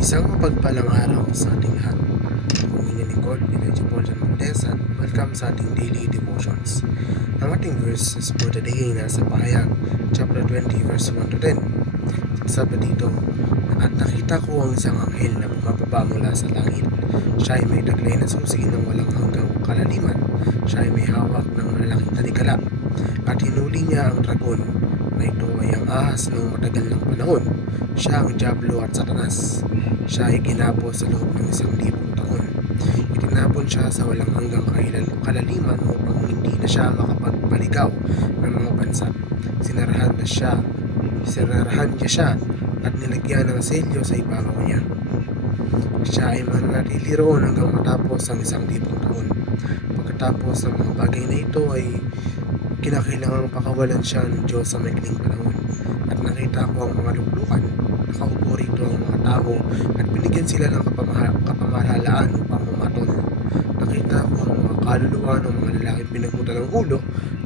Isang mapagpalang araw sa ating lahat. Ako ang inyong lingkod, Elijah Paul John Montes, at welcome sa ating daily devotions. Ang ating verses for the day ay nasa Pahayag, chapter 20, verse 1 to 10. Sabi dito, at nakita ko ang isang anghel na bumababa mula sa langit. Siya ay may taglay na susi ng walang hanggang kalaliman. Siya ay may hawak ng malalaking talikala. At hinuli niya ang dragon, na ito ay ang ahas noong matagal ng panahon. Siya ang Diablo at Satanas. Siya ay ginapos sa loob ng 1,000 taon. Itinapon siya sa walang hanggang kalaliman upang hindi na siya makapagpaligaw ng mga bansa. Sinarahan niya siya at nilagyan ng selyo sa ibabaw niya. Siya ay mananatili roon hanggang matapos ang 1,000 taon. Pagkatapos ng mga bagay na ito ay kinakailangang pakawalan siya ng Diyos sa maikling panahon. At nakita ko ang mga luklukan. Nakaupo rito ang mga tao at binigyan sila ng kapamahalaan upang umatol. Nakita ko ang mga kaluluwa ng mga lalaking pinagutan ng ulo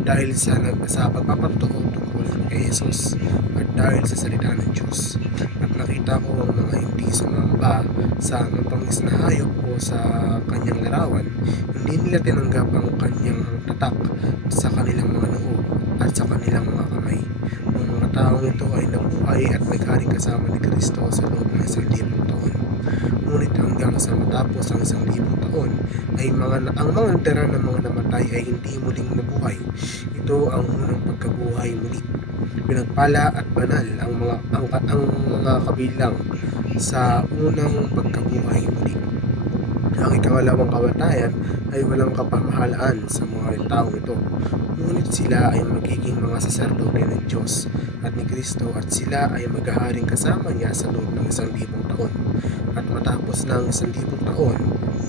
dahil sa pagpapatuto tungkol kay Jesus at dahil sa salita ng Diyos. At nakita ko ang mga hindi sumamba sa mapangis na hayop o sa kanyang larawan. Hindi nila tinanggap ang kanyang tatak sa kanilang mga noo at sa kanilang mga kamay. Ang mga taong ito ay nabuhay at nagharing kasama ni Kristo sa loob ng 1,000 taon. Ngunit hanggang sa matapos ang 1,000 taon ay ang mga natira ng mga namatay ay hindi muling nabuhay. Ito ang unang pagkabuhay muli. Pinagpala at banal ang mga kabilang sa unang pagkabuhay muli. Ang ikalawang kamatayan ay walang kapamahalaan sa mga taong ito. Ngunit sila ay magiging mga saserdote ng Diyos at ni Kristo at sila ay maghaharing kasama niya sa loob ng 1,000 taon. At matapos ng 1,000 taon,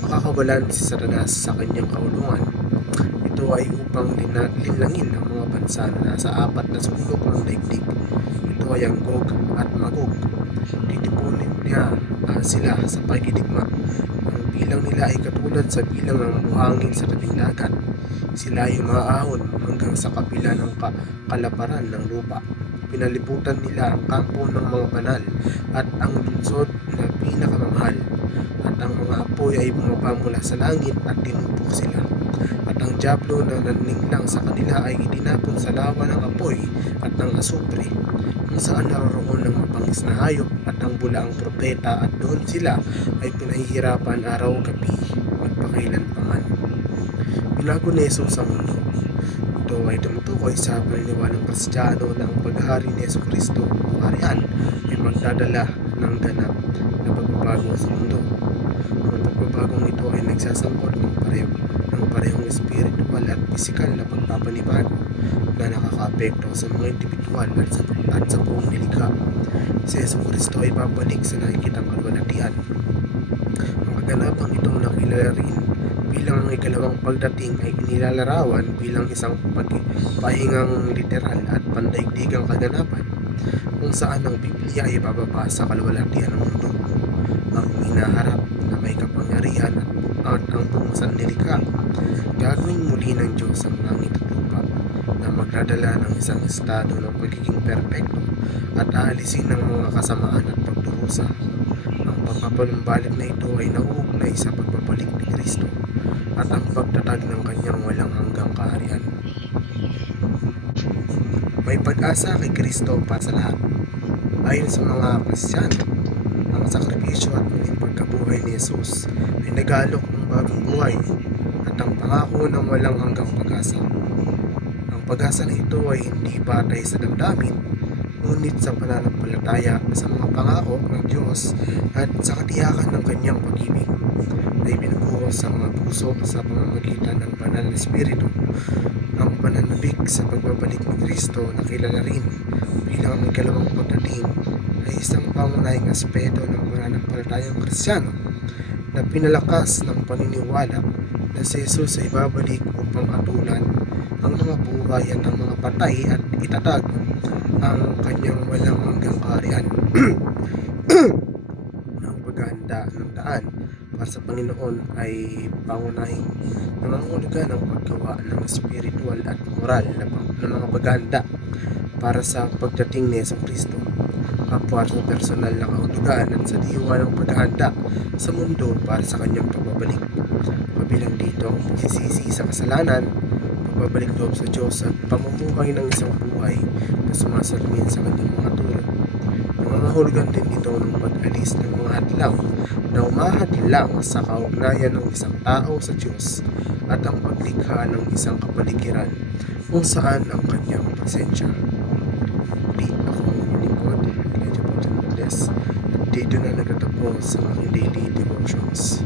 makakawalan si Satanas sa kanyang kaulungan. Ito ay upang linlangin ang mga bansa na nasa apat na sulok ng daigdig. Ito ay ang Gog at Magog. Titipunin niya sila sa pagdidigma. Ang bilang nila ay katulad sa bilang ng buhangin sa tabing dagat. Sila ay umaahon hanggang sa kapila ng kalaparan ng lupa. Pinalibutan nila ang kampo ng mga banal at ang lungsod na pinakamamahal. At ang mga apoy ay bumaba mula sa langit at tinupok sila. At ang Diablo na naninglang sa kanila ay itinapon sa lawa ng apoy at ng asupre, kung saan naroroon ng mapangis na hayop at ang bulaang propeta, at doon sila ay pinahihirapan araw-gabi magpakailanpaman. Binago ni Jesus ang mundo. Ito ay tumutukoy sa paniniwalang Kristiyano na ang paghari ni Jesucristo o Harian ay magdadala ng ganap na pagbabago sa mundo. Ang pagbabagong ito ay nagsasangkot ng parehong espiritual at pisikal na pagpapanibago na nakakaapekto sa mga individual at sa buong nilikha. Si Jesucristo ay babalik sa nakikitang kalwalhatian. Ang kaganapang itong nakilala rin bilang ang ikalawang pagdating ay inilalarawan bilang isang pahingang literal at pandaigdigang kaganapan kung saan ang Biblia ay bababa sa kalwalhatian ng mundo. Ang hinaharap na may kapangyarihan at ang buong sanlilikha. Gagawin muli ng Diyos ang langit at lupa na magdadala ng isang estado ng pagiging perpekto at aalisin ng mga kasamaan at pagdurusa. Ang pagpapanumbalik na ito ay nauugnay sa pagbabalik ni Kristo at ang pagtatag ng kanyang walang hanggang kaharian. May pag-asa kay Kristo para sa lahat. Ayon sa mga Kristiyano, ang sakripisyo at muling pagkabuhay ni Jesus ay nagalok ng bagong buhay at ang pangako ng walang hanggang pag-asa. Ang pag-asa na ito ay hindi batay sa damdamin, ngunit sa pananampalataya sa mga pangako ng Diyos at sa katiyakan ng kanyang pag-ibig na ibinubuhos sa mga puso sa pamamagitan ng banal na espiritu. Ang pananabik sa pagbabalik ni Kristo na kilala rin bilang ang ikalawang pagdating ay isang pangunahing aspeto ng pananampalatayang Kristiyano na pinalakas ng paniniwala na si Jesus ay babalik upang atulan ang mga buhay at ang mga patay at itatag ang kanyang walang hanggang kaharian. Ang paghahanda ng daan para sa Panginoon ay pangunahing nangangahulugan ng paggawa ng spiritual at moral na mga paghahanda para sa pagdating ni Jesucristo. kapwa sa personal na kahulugan at sa diwa ng paghahanda sa mundo para sa kanyang pagbabalik. Kabilang dito ang pagsisisi sa kasalanan, pagbabalik loob sa Diyos at pamumuhay ng isang buhay na sumasalamin sa kanyang mga turo. Nangangahulugan din ito ng pag-alis ng mga hadlang na umahadlang sa kaugnayan ng isang tao sa Diyos at ang paglikha ng isang kapaligiran kung saan ang kanyang presensya. Muli ako ang inyong lingkod, Elijah Paul Valdez, at dito na nagtatapos sa aking daily devotions.